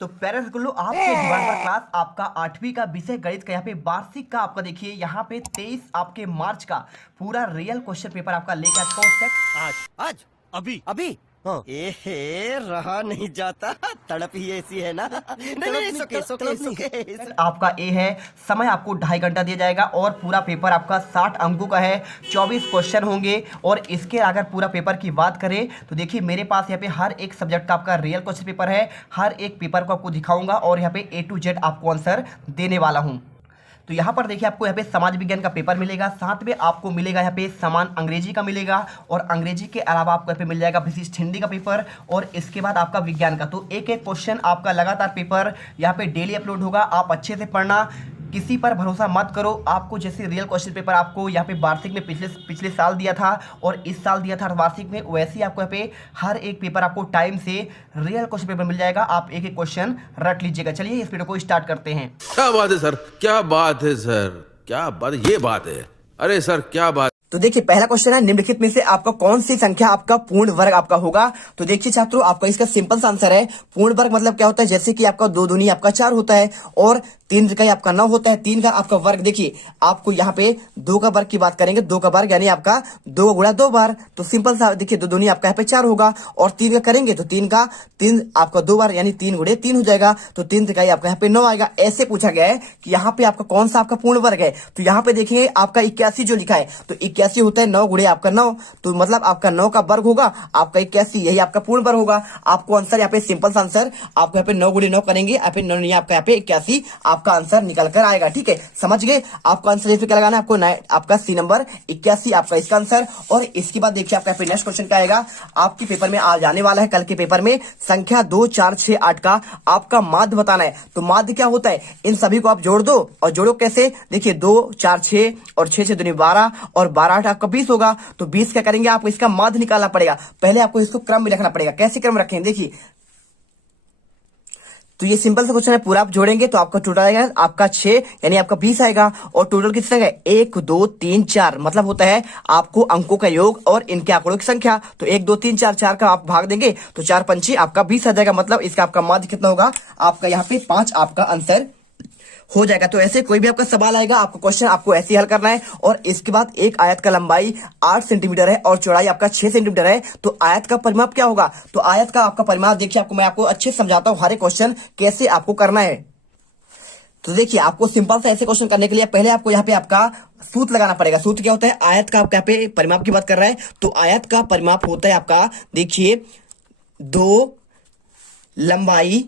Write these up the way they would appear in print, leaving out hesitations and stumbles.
तो पेरेंट्स को लो आपके डिमांड पर क्लास आपका 8वीं का विषय गणित का यहाँ पे वार्षिक का आपका देखिए यहाँ पे 23 आपके मार्च का पूरा रियल क्वेश्चन पेपर आपका लेके आज कौन आज आज अभी अभी हाँ। एहे रहा नहीं जाता, तड़प ही ऐसी है ना। नहीं, सुके। आपका ए है। समय आपको 2.5 घंटा दिया जाएगा और पूरा पेपर आपका 60 अंकों का है। 24 क्वेश्चन होंगे और इसके अगर पूरा पेपर की बात करें तो देखिए मेरे पास यहाँ पे हर एक सब्जेक्ट का आपका रियल क्वेश्चन पेपर है। हर एक पेपर को आपको दिखाऊंगा और यहाँ पे A to Z आपको आंसर देने वाला हूँ। तो यहाँ पर देखिए आपको यहाँ पे समाज विज्ञान का पेपर मिलेगा, साथ में आपको मिलेगा यहाँ पे समान अंग्रेजी का मिलेगा और अंग्रेजी के अलावा आपको यहाँ पे मिल जाएगा विशिष्ट हिंदी का पेपर और इसके बाद आपका विज्ञान का। तो एक एक क्वेश्चन आपका लगातार पेपर यहाँ पे डेली अपलोड होगा। आप अच्छे से पढ़ना, किसी पर भरोसा मत करो। आपको जैसे रियल क्वेश्चन पेपर आपको यहाँ पे वार्षिक में पिछले साल दिया था और इस साल दिया था वार्षिक में, वैसे ही आपको यहाँ पे हर एक पेपर आपको टाइम से रियल क्वेश्चन पेपर मिल जाएगा। आप एक एक क्वेश्चन रट लीजिएगा। चलिए इस वीडियो को स्टार्ट करते हैं। क्या बात है सर, क्या बात है सर, क्या बात, ये बात है। अरे सर क्या बात। तो देखिए पहला क्वेश्चन है, निम्नलिखित में से आपका कौन सी संख्या आपका पूर्ण वर्ग आपका होगा। तो देखिए छात्रों आपका इसका सिंपल सा आंसर है। पूर्ण वर्ग मतलब क्या होता है, जैसे कि आपका 2 दूनी आपका 4 होता है और 3 का आपका 9 होता है। 3 का आपका वर्ग देखिए आपको यहाँ पे 2 का वर्ग की बात करेंगे, 2 का वर्ग यानी आपका 2 गुणा 2 बार। तो सिंपल सा देखिए 2 दूनी आपका यहाँ पे 4 होगा और 3 का करेंगे तो 3 का 3 आपका 2 बार यानी 3 गुणे 3 हो जाएगा। तो 3 का आपका यहाँ पे 9 आएगा। ऐसे पूछा गया है कि यहाँ पे आपका कौन सा आपका पूर्ण वर्ग है। तो यहाँ पे देखिए आपका 81 जो लिखा है, तो 81 होता है 9 गुणे आपका 9, तो मतलब आपका 9 का वर्ग होगा आपका 81, यही आपका पूर्ण वर्ग होगा। आपको आंसर यहाँ पे सिंपल सा आंसर आपको यहाँ पे 9 गुणे 9 करेंगे, यहाँ पे 9 आपका यहाँ पे 81 आपका आंसर निकल कर आएगा। ठीक है, समझ गए। आपका आंसर इसमें क्या लगाना है, आपको आपका सी नंबर 81 आपका इसका आंसर। और इसके बाद देखिए आपका नेक्स्ट क्वेश्चन क्या आएगा आपके पेपर में आ जाने वाला है कल के पेपर में। संख्या 2 4 6 8 का आपका माध्य बताना है। तो माध्य क्या होता है, इन सभी को आप जोड़ दो और जोड़ो कैसे, देखिए 2 4 6 और 6 6 दूनी 12 और 12 8 आपका 20 होगा। तो 20 क्या करेंगे, आपको इसका माध्य निकालना पड़ेगा। पहले आपको इसको क्रम में रखना पड़ेगा। कैसे क्रम रखें देखिए, तो ये सिंपल सा क्वेश्चन है, पूरा आप जोड़ेंगे तो आपका टोटल आएगा आपका 6 यानी आपका 20 आएगा। और टोटल कितने है, 1 2 3 4 मतलब होता है आपको अंकों का योग और इनके आंकड़ों की संख्या। तो 1 2 3 4 4 का आप भाग देंगे तो 4 पंची आपका 20 आ जाएगा। मतलब इसका आपका माध्य कितना होगा, आपका यहाँ पे 5 आपका आंसर हो जाएगा। तो ऐसे कोई भी आपका सवाल आएगा, आपको क्वेश्चन आपको ऐसे हल करना है। और इसके बाद एक आयत का लंबाई 8 सेंटीमीटर है और चौड़ाई आपका 6 सेंटीमीटर है। तो आयत का परिमाप क्या होगा, तो आयत का आपका परिमाप देखिए मैं आपको अच्छे से समझाता हूं हर एक क्वेश्चन कैसे आपको करना है। तो देखिए आपको सिंपल सा ऐसे क्वेश्चन करने के लिए पहले आपको यहाँ पे आपका सूत्र लगाना पड़ेगा। सूत्र क्या होता है, आयत का आपका यहाँ पे परिमाप की बात कर रहा है तो आयत का परिमाप होता है आपका देखिए 2 लंबाई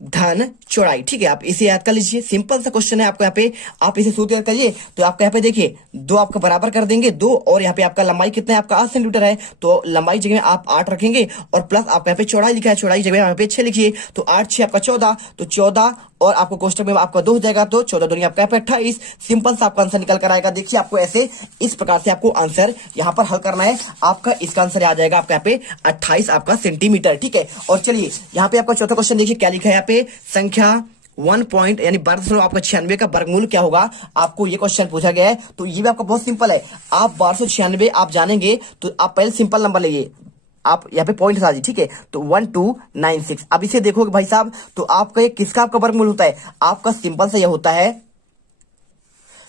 धन चौड़ाई। ठीक है, आप इसे याद कर लीजिए। सिंपल सा क्वेश्चन है आपको यहाँ पे, आप इसे सूत्र याद करिए। तो आपको यहाँ पे देखिए 2 आपका बराबर कर देंगे 2 और यहाँ पे आपका लंबाई कितना है आपका 8 सेंटीमीटर है। तो लंबाई जगह में आप 8 रखेंगे और प्लस आपको यहाँ पे चौड़ाई लिखा है, चौड़ाई जगह यहाँ पे 6 लिखिए। तो 8 6 आपका 14, तो 14 और आपको कोष्टक में आपका 2 हो जाएगा तो 14 दूनी आपका यहाँ पे 28। सिंपल सा आपका आंसर निकल कर आएगा। देखिए आपको ऐसे इस प्रकार से आपको आंसर यहाँ पर हल करना है। आपका इसका आंसर आ जाएगा आपका यहाँ पे 28 आपका सेंटीमीटर। ठीक है, और चलिए यहाँ पे आपका चौथा क्वेश्चन देखिए क्या लिखा है यहाँ पे, संख्या 1 पॉइंट यानी 12 आपका 96 का वर्गमूल क्या होगा, आपको ये क्वेश्चन पूछा गया है। तो ये भी आपका बहुत सिंपल है। आप 1296 आप जानेंगे तो आप पहले सिंपल नंबर लेंगे, आप यहाँ पे पॉइंट हटा दीजिए। ठीक है, तो 1296। अब इसे देखोगे भाई साहब तो आपका ये किसका आपका वर्गमूल होता है, आपका सिंपल सा यह होता है,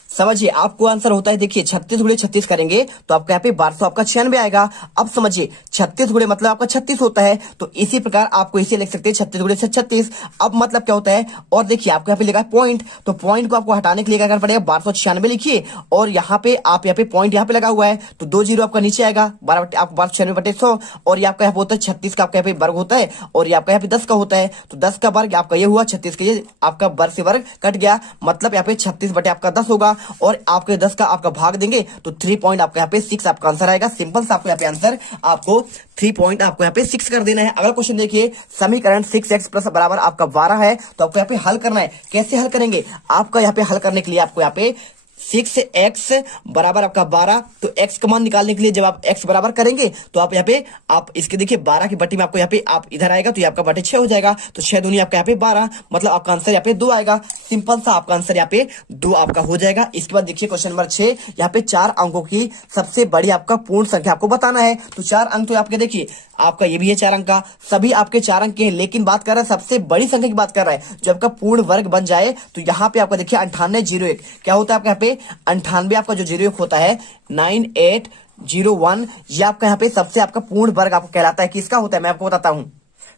समझिए आपको आंसर होता है देखिए 36 गुणे 36 करेंगे तो आपका यहाँ पे 1200 आपका 96 आएगा। अब समझिए 36 गुणे मतलब आपका 36 होता है। तो इसी प्रकार आपको इसे लिख सकते हैं 36 गुणे से 36। अब मतलब क्या होता है, और देखिए आपको यहाँ पे लिखा है पॉइंट, तो पॉइंट को आपको हटाने के लिए क्या करना पड़ेगा, 1296 लिखिए और यहाँ पे आप यहाँ पे पॉइंट यहाँ पे लगा हुआ है तो 2 जीरो आपका नीचे आएगा, 1296/100 और ये आपका यहाँ पे होता है 36 का आपका यहाँ पे वर्ग होता है और ये आपका यहाँ पे 10 का होता है। तो 10 का वर्ग आपका ये हुआ, 36 का ये आपका वर्ग से वर्ग कट गया, मतलब यहाँ पे 36 बटे आपका 10 होगा और आपके 10 का आपका भाग देंगे तो 3 पॉइंट आपका यहाँ पे 6 आपका आंसर आएगा। सिंपल सा आपको यहाँ पे आंसर आपको 3 पॉइंट आपको यहाँ पे 6 कर देना है। अगला क्वेश्चन देखिए, समीकरण 6x प्लस बराबर आपका 12 है तो आपको यहाँ पे हल करना है। कैसे हल करेंगे, आपका यहाँ पे हल करने के लिए आपको यहाँ पे 6x बराबर आपका 12। तो x का मान निकालने के लिए जब आप x बराबर करेंगे तो आप यहाँ पे आप इसके देखिए 12 की बट्टी में आपको यहाँ पे आप इधर आएगा तो ये आपका बटे 6 हो जाएगा। तो 6 दूनी आपका यहाँ पे 12, मतलब आपका आंसर यहाँ पे 2 आएगा। सिंपल सा आपका आंसर यहाँ पे 2 आपका हो जाएगा। इसके बाद देखिए क्वेश्चन नंबर 6, यहाँ पे 4 अंकों की सबसे बड़ी आपका पूर्ण संख्या आपको बताना है। तो 4 अंक तो आपके देखिए आपका ये भी है 4 अंक का, सभी आपके 4 अंक के हैं, लेकिन बात कर रहा है सबसे बड़ी संख्या की बात कर रहा है जो आपका पूर्ण वर्ग बन जाए। तो यहाँ पे आपका देखिए 9801 क्या होता है आपका यहाँ पे 98 आपका जो 01 होता है 9801, ये आपका यहाँ पे सबसे आपका पूर्ण वर्ग आपको कहलाता है। किसका होता है मैं आपको बताता हूँ।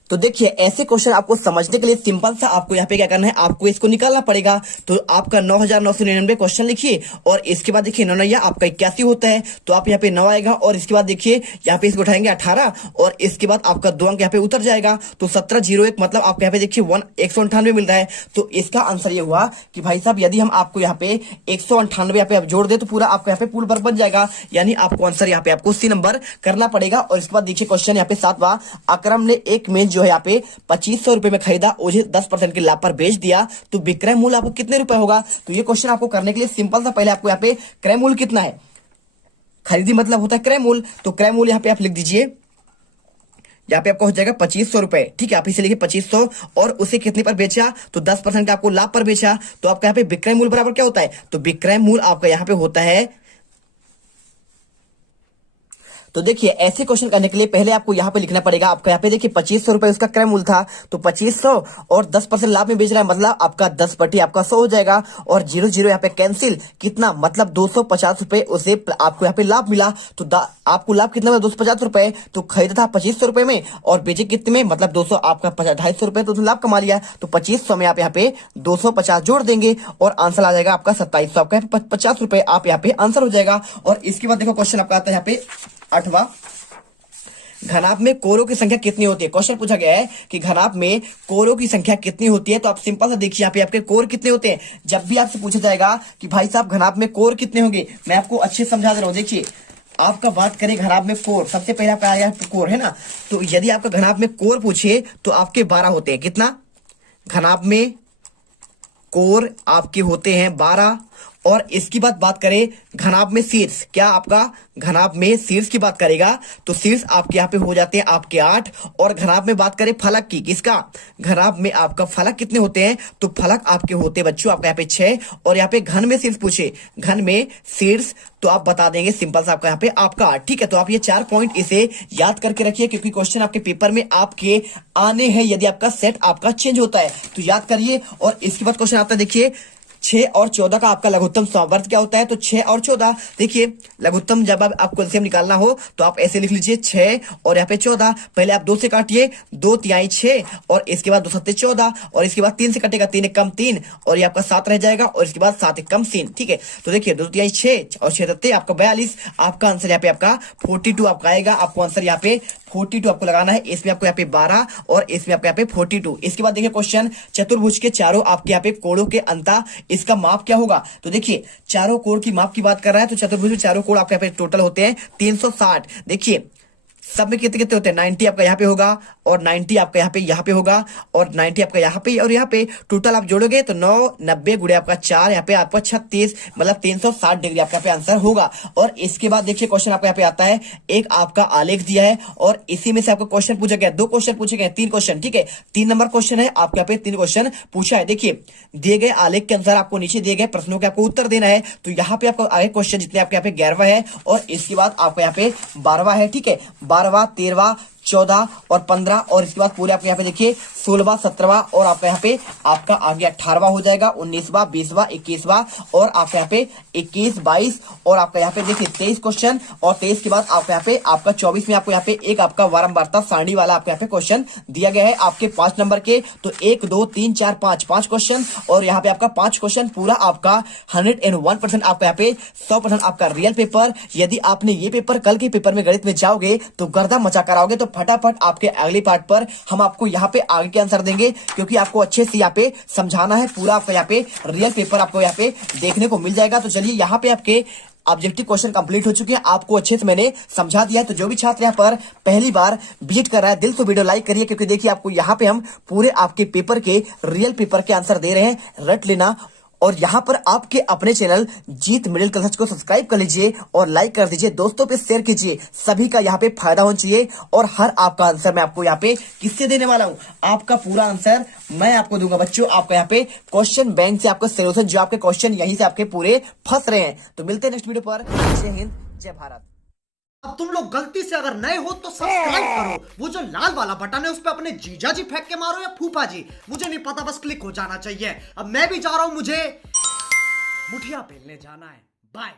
तो देखिए ऐसे क्वेश्चन आपको समझने के लिए सिंपल सा आपको यहाँ पे क्या करना है, आपको इसको निकालना पड़ेगा। तो आपका 9999 क्वेश्चन लिखिए और इसके बाद देखिए 9 आपका 81 होता है, तो आप यहाँ पे 9 आएगा और इसके बाद देखिए यहाँ पे इसको उठाएंगे 18 और इसके बाद आपका 2 अंक यहाँ पे उतर जाएगा। तो 1701 मतलब आपको यहाँ पे देखिए 198 मिल रहा है। तो इसका आंसर ये हुआ कि भाई साहब यदि हम आपको यहाँ पे 198 यहाँ पे आप जोड़ दे तो पूरा आपका यहाँ पे पूर्ण वर्ग बन जाएगा। यानी आपको आंसर यहाँ पे आपको सी नंबर करना पड़ेगा। और इसके बाद देखिए क्वेश्चन यहाँ पे 7वां, अकरम ने एक मेज जो है यहाँ पे 2500 रुपए में खरीदा, उसे 10% के लाभ पर बेच दिया, तो विक्रय मूल्य आपको कितने रुपए होगा। तो ये क्वेश्चन आपको करने के लिए सिंपल सा पहले आपको यहाँ पे क्रय मूल्य कितना है, खरीदी मतलब होता है क्रय मूल्य। तो क्रय मूल्य यहाँ पे आप लिख दीजिए, यहाँ पे आपको हो जाएगा 2500 रुपए। ठीक है, आप इसे लिखिए 2500 और उसे कितने पर बेचा तो 10% का आपको लाभ पर बेचा। तो आपका यहाँ पे विक्रय मूल्य बराबर क्या होता है, तो विक्रय मूल्य आपका यहाँ पे होता है। तो देखिए ऐसे क्वेश्चन करने के लिए पहले आपको यहाँ पे लिखना पड़ेगा, आपका यहाँ पे देखिए 2500 रुपए उसका क्रय मूल्य था, तो 2500 और 10% लाभ में बेच रहा है, मतलब आपका 10 बटी आपका 100 हो जाएगा। और 00 यहाँ पे कैंसिल, कितना मतलब 250 रुपए उसे आपको यहाँ पे लाभ मिला। तो आपको लाभ कितना मिला 250 रुपए। तो खरीदा था 2500 रुपए में और बेचे कितने में, मतलब 200 आपका 250 रुपए तो लाभ कमा लिया। तो 2500 में आप यहाँ पे 250 जोड़ देंगे और आंसर आ जाएगा आपका 2700, आपका 50 रुपए आप यहाँ पे आंसर हो जाएगा। और इसके बाद देखो क्वेश्चन आपका आता है यहाँ पे 8वां, घनाभ में कोरों की संख्या कितनी होती है। क्वेश्चन पूछा गया है कि घनाभ में कोरों की संख्या कितनी होती है। तो आप सिंपल सा देखिए यहाँ पे आपके कोर कितने होते हैं। जब भी आपसे पूछा जाएगा कि भाई साहब घनाभ में कोर कितने होंगे, मैं आपको अच्छे से समझा दे रहा हूँ। देखिए आपका बात करें घनाभ में कोर, सबसे पहले आपका आया कोर है ना, तो यदि आपका घनाभ में कोर पूछे तो आपके 12 होते हैं। कितना, घनाभ में कोर आपके होते हैं 12। और इसकी बात करें घनाभ में शीर्ष, क्या आपका घनाभ में शीर्ष की बात करेगा तो शीर्ष आपके यहाँ पे हो जाते हैं आपके 8। और घनाभ में बात करें फलक की, किसका, घनाभ में आपका फलक कितने होते हैं, तो फलक आपके होते हैं बच्चों आपका यहाँ पे 6। और यहाँ पे घन में शीर्ष पूछे, घन में शीर्ष तो आप बता देंगे सिंपल सा आपका यहाँ पे आपका 8। ठीक है, तो आप ये 4 पॉइंट इसे याद करके रखिए क्योंकि क्वेश्चन आपके पेपर में आपके आने हैं यदि आपका सेट आपका चेंज होता है तो याद करिए। और इसके बाद क्वेश्चन आता है देखिए 6 और 14 का आपका लघुत्तम समवर्त क्या होता है। तो 6 और 14 देखिए लघुत्तम जब आपको एलसीएम निकालना हो तो आप ऐसे लिख लीजिए 6 और यहाँ पे 14, पहले आप 2 से काटिए, 2 तिहाई 6 और इसके बाद 2 सत्ते 14 और इसके बाद 3 से कटेगा, 3 एक कम 3 और ये आपका 7 रह जाएगा और इसके बाद 7 एक कम 3। ठीक है, तो देखिए 2 तिहाई 6 और 6 सत्ते आपका 42, आपका आंसर यहाँ पे आपका 42 आपका आएगा। आपको आंसर यहाँ पे 42 आपको लगाना है, इसमें आपको यहाँ पे 12 और इसमें आपको यहाँ पे 42। इसके बाद देखिए क्वेश्चन चतुर्भुज के चारों आपके यहाँ पे कोणों के अंतर इसका माप क्या होगा। तो देखिए चारों कोण की माप की बात कर रहा है तो चतुर्भुज में चारों कोण आपके यहाँ पे टोटल होते हैं 360। देखिए सब में कितने कितने होते हैं, 90 आपका यहाँ पे होगा और 90 आपका यहाँ पे होगा और 90 आपका यहाँ पे और यहाँ पे टोटल आप जोड़ोगे तो 9 90 गुड़े आपका 4 यहाँ पे आपका 36 मतलब 360 डिग्री आपका यहाँ पे आंसर होगा। और इसके बाद देखिए क्वेश्चन आपका यहाँ पे आता है, एक आपका आलेख दिया है और इसी में से आपको क्वेश्चन पूछा गया, 2 क्वेश्चन पूछे गए, 3 क्वेश्चन। ठीक है, 3 नंबर क्वेश्चन है आपके यहाँ पे 3 क्वेश्चन पूछा है। देखिए दिए गए आलेख के अनुसार आपको नीचे दिए गए प्रश्नों के आपको उत्तर देना है। तो यहाँ पे आपको आगे क्वेश्चन जितने आपके यहाँ पे 11वां है और इसके बाद आपका यहाँ पे 12वां है। ठीक है, 12वां 13वां 14 और 15 और इसके बाद पूरे आपके यहाँ पे देखिए 16वां 17वां और आपका यहाँ पे आपका आगे 18वां हो जाएगा, 19वां 20वां 21वां और आपका यहाँ पे 21 22 और आपका यहाँ पे देखिए 23 क्वेश्चन और 23 के बाद आपका यहाँ पे आपका 24 में आपको यहाँ पे एक आपका वारंवारता सारणी वाला आपके यहाँ पे क्वेश्चन दिया गया है आपके 5 नंबर के। तो 1 2 3 4 5 क्वेश्चन और यहाँ पे आपका 5 क्वेश्चन पूरा आपका 101% आपका यहाँ पे 100% आपका रियल पेपर। यदि आपने ये पेपर कल के पेपर में गणित में जाओगे तो गर्दा मचा कर आओगे। तो फटाफट आपके अगले पार्ट पर हम आपको यहाँ पे आगे के आंसर देंगे क्योंकि आपको अच्छे से यहाँ पे समझाना है, पूरा आपका यहाँ पे रियल पेपर आपको यहाँ पे देखने को मिल जाएगा। तो चलिए यहाँ पे आपके ऑब्जेक्टिव क्वेश्चन कंप्लीट हो चुके हैं, आपको अच्छे से मैंने समझा दिया है। तो जो भी छात्र यहाँ पर पहली बार विजिट कर रहा है दिल से वीडियो लाइक करिए क्योंकि देखिए आपको यहाँ पे हम पूरे आपके पेपर के रियल पेपर के आंसर दे रहे हैं, रट लेना। और यहाँ पर आपके अपने चैनल जीत मिडिल क्लास को सब्सक्राइब कर लीजिए और लाइक कर दीजिए, दोस्तों पे शेयर कीजिए, सभी का यहाँ पे फायदा होना चाहिए। और हर आपका आंसर मैं आपको यहाँ पे किससे देने वाला हूँ, आपका पूरा आंसर मैं आपको दूंगा बच्चों। आपका यहाँ पे क्वेश्चन बैंक से आपका सोल्यूशन, जो आपके क्वेश्चन यहीं से आपके पूरे फंस रहे हैं। तो मिलते हैं नेक्स्ट वीडियो पर। जय हिंद, जय भारत। अब तुम लोग गलती से अगर नए हो तो सब्सक्राइब करो, वो जो लाल वाला बटन है उस पर अपने जीजा जी फेंक के मारो या फूफा जी, मुझे नहीं पता, बस क्लिक हो जाना चाहिए। अब मैं भी जा रहा हूं, मुझे मुठिया पेलने जाना है। बाय।